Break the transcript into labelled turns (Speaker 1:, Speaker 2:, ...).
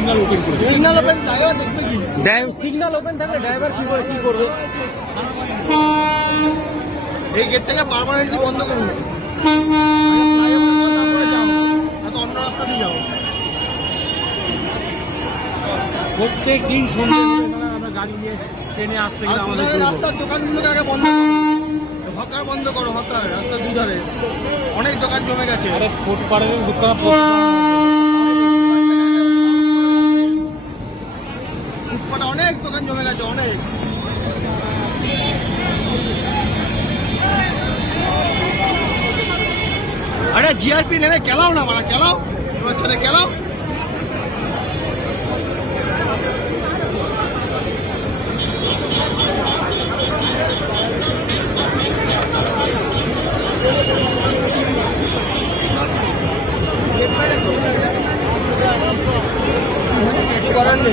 Speaker 1: Signal open করেছে।
Speaker 2: Signal open driver দেখবে কি?
Speaker 3: সিগন্যাল ওপেন থাকলে ড্রাইভার কি করে কি করবে?
Speaker 2: এই গেটটাকে পার্মানেন্টলি বন্ধ করুন। অন্য রাস্তা দিয়ে যাও
Speaker 1: প্রত্যেক দিন সন্ধ্যে আমরা গাড়ি নিয়ে ট্রেনে আসতে গেলে আমাদের।
Speaker 2: রাস্তার দোকানগুলোকে আগে বন্ধ করো। হকার বন্ধ করো হকার রাস্তার দুধারে। অনেক দোকান জমে গেছে।
Speaker 1: আরে ফুটপাড়ের দোকান
Speaker 2: ফুটপাতে অনেক দোকান জমে গেছে, অনেক। আরে জিআরপি নেমে কেলাও না মারা, কেলাও। তোমার ছেলে কেলাও। কিছু করার নেই